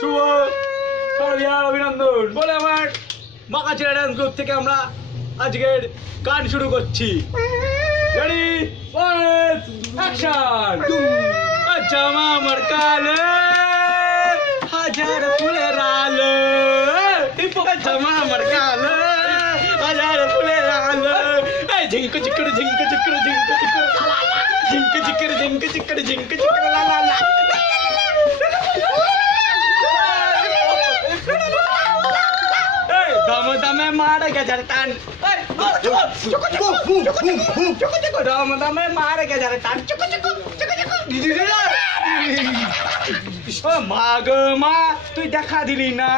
শুভ শারদিয়ার অভিনন্দন বলে আমার মাকাচিরা ডান্স গ্রুপ থেকে আমরা আজকের গান শুরু করছি। Ready action. জামা আমার কালে হাজার ফুলের আলো, জামা আমার কালে হাজার ফুলের আলো, ঝিঙ্ক চিকর ঝিঙ্ক চিকর ঝিঙ্ক চিকর ঝিঙ্ক চিকর ঝিঙ্ক চিকর ঝিঙ্ক চিকর লা লা লা। দামে দামে মার গেজার টান, দামে দামে মার গেজার টান। মা গো মা তুই দেখা দিলি না,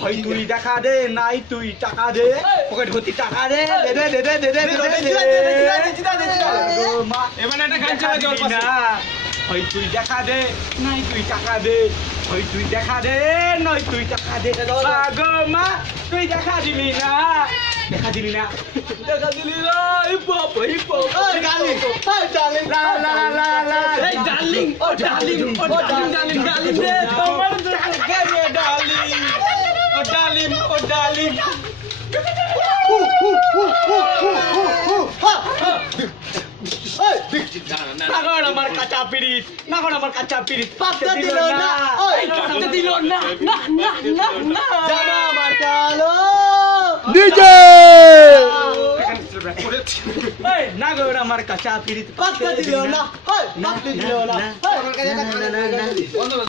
হয় তুই দেখা দে নাই তুই টাকা দে, পকেট ভর্তি টাকা দে দে দে দে দে দে গো মা। এবার একটা গান চালা জল না, হয় তুই দেখা দে নাই তুই টাকা দে, হয় তুই দেখা দে নয় তুই টাকা দে। মা গো মা তুই দেখা দিলি না, দেখা দিলি না, দেখা দিলি না। Hip hop hip hop darling darling লা লা লা লা। এই ডার্লিং ও ডার্লিং ও ডার্লিং ডার্লিং ডার্লিং রে তোমার কে রে ডার্লিং ও ডার্লিং ও ডার্লিং। নাগর আমার কাঁচা পিরিত, নাগর আমার কাঁচা পিরিত পাতে দিল না, পাতে দিল না না না না না। জানা আমার কালো ডিজে, এই নাগর আমার কাঁচা পিরিত পাতে দিল না, পাতে দিল না।